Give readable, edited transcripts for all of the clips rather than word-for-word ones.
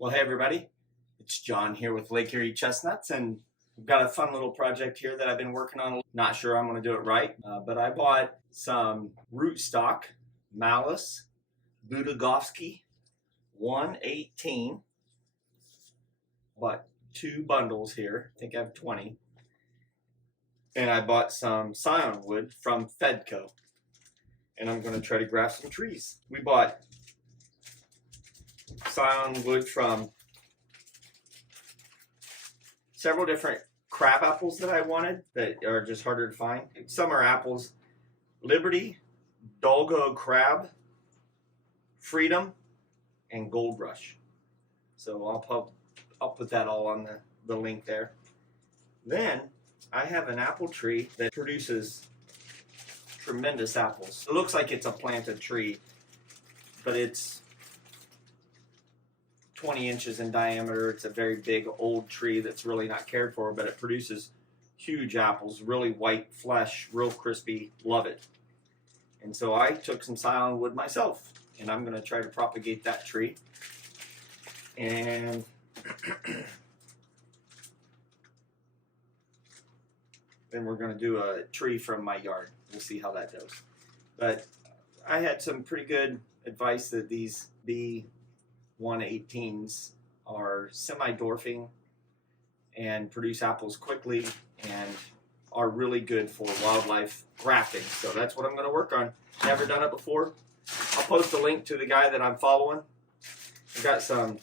Well, hey everybody, it's John here with Lake Erie Chestnuts, and we've got a fun little project here that I've been working on. Not sure I'm going to do it right, but I bought some rootstock Malice Budagovsky 118. Bought 2 bundles here. I think I have 20. And I bought some scion wood from Fedco, and I'm going to try to graft some trees. We bought scion wood from several different crab apples that I wanted that are just harder to find. Some are apples: Liberty, Dolgo Crab, Freedom, and Gold Rush. So I'll put that all on the link there. Then I have an apple tree that produces tremendous apples. It looks like it's a planted tree, but it's 20 inches in diameter. It's a very big old tree that's really not cared for, but it produces huge apples, really white flesh, real crispy. Love it. And so I took some scion wood myself, and I'm going to try to propagate that tree. And then we're going to do a tree from my yard. We'll see how that goes. But I had some pretty good advice that these B118s are semi-dwarfing and produce apples quickly and are really good for wildlife grafting. So that's what I'm going to work on. Never done it before. I'll post a link to the guy that I'm following. I've got some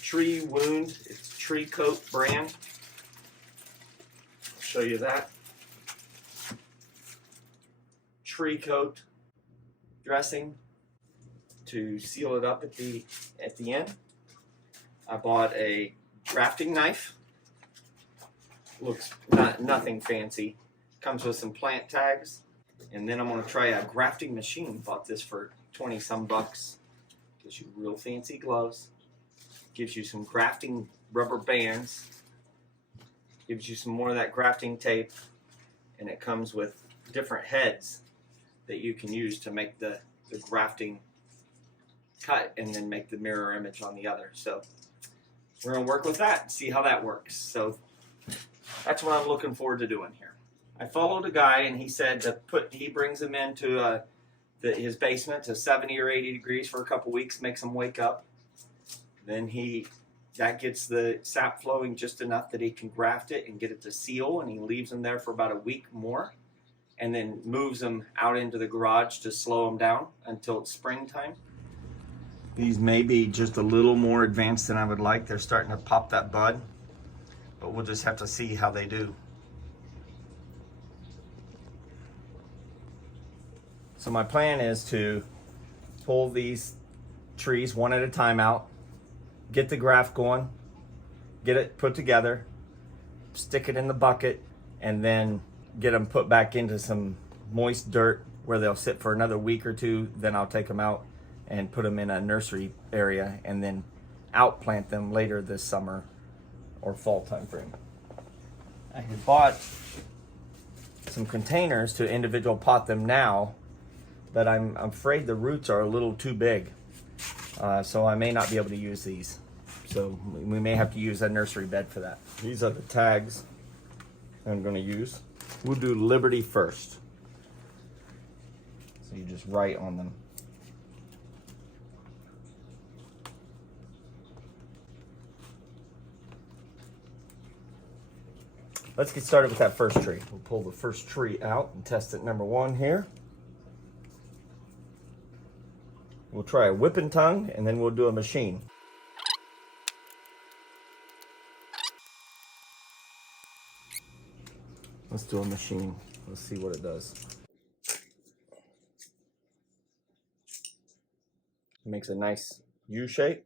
Tree Wound. It's Tree Coat brand. I'll show you that. Tree Coat dressing to seal it up at the end. I bought a grafting knife. Looks nothing fancy. Comes with some plant tags. And then I'm going to try a grafting machine. Bought this for 20 some bucks. Gives you real fancy gloves. Gives you some grafting rubber bands. Gives you some more of that grafting tape. And it comes with different heads that you can use to make the grafting cut and then make the mirror image on the other. So we're going to work with that and see how that works. So that's what I'm looking forward to doing here. I followed a guy, and he said he brings them into his basement to 70 or 80 degrees for a couple weeks, makes them wake up. Then that gets the sap flowing just enough that he can graft it and get it to seal, and he leaves them there for about a week more, and then moves them out into the garage to slow them down until it's springtime. These may be just a little more advanced than I would like. They're starting to pop that bud, but we'll just have to see how they do. So my plan is to pull these trees one at a time out, get the graft going, get it put together, stick it in the bucket, and then get them put back into some moist dirt where they'll sit for another week or two. Then I'll take them out and put them in a nursery area and then outplant them later this summer or fall time frame. I had bought some containers to individual pot them now, but I'm afraid the roots are a little too big. So I may not be able to use these. So we may have to use a nursery bed for that. These are the tags I'm going to use. We'll do Liberty first. So you just write on them. Let's get started with that first tree. We'll pull the first tree out and test it. Number 1 here. We'll try a whip and tongue, and then we'll do a machine. Let's do a machine. Let's see what it does. It makes a nice U shape.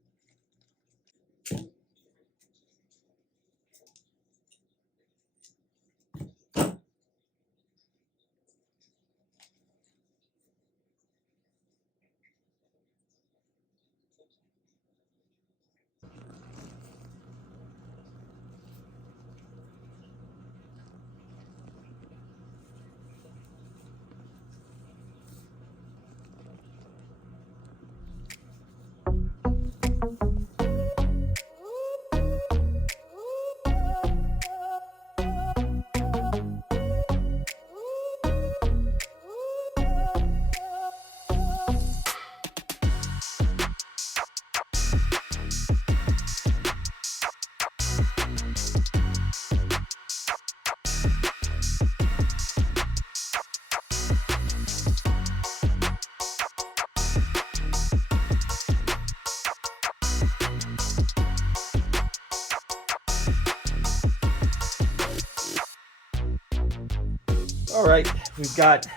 All right, we've got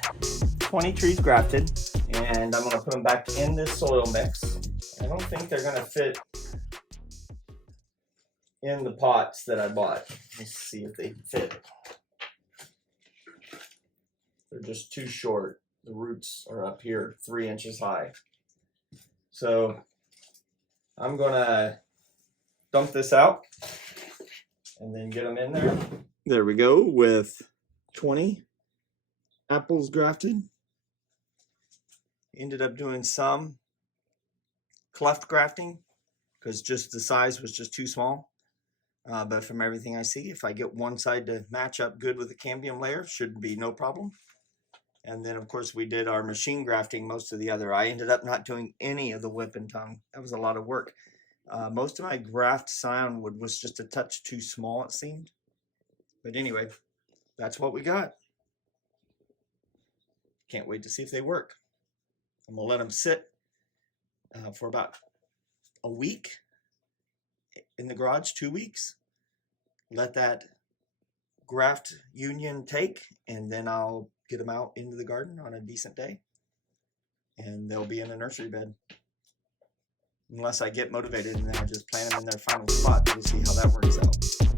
20 trees grafted, and I'm going to put them back in this soil mix. I don't think they're going to fit in the pots that I bought. Let's see if they fit. They're just too short. The roots are up here 3 inches high. So I'm going to dump this out and then get them in there. There we go, with 20 apples grafted. Ended up doing some cleft grafting because just the size was just too small. But from everything I see, if I get one side to match up good with the cambium layer, should be no problem. And then, of course, we did our machine grafting most of the other. I ended up not doing any of the whip and tongue. That was a lot of work. Most of my graft scion wood was just a touch too small, it seemed. But anyway, that's what we got. Can't wait to see if they work. I'm going to let them sit for about a week in the garage, 2 weeks. Let that graft union take, and then I'll get them out into the garden on a decent day. And they'll be in a nursery bed. Unless I get motivated and then I just plant them in their final spot. We'll see how that works out.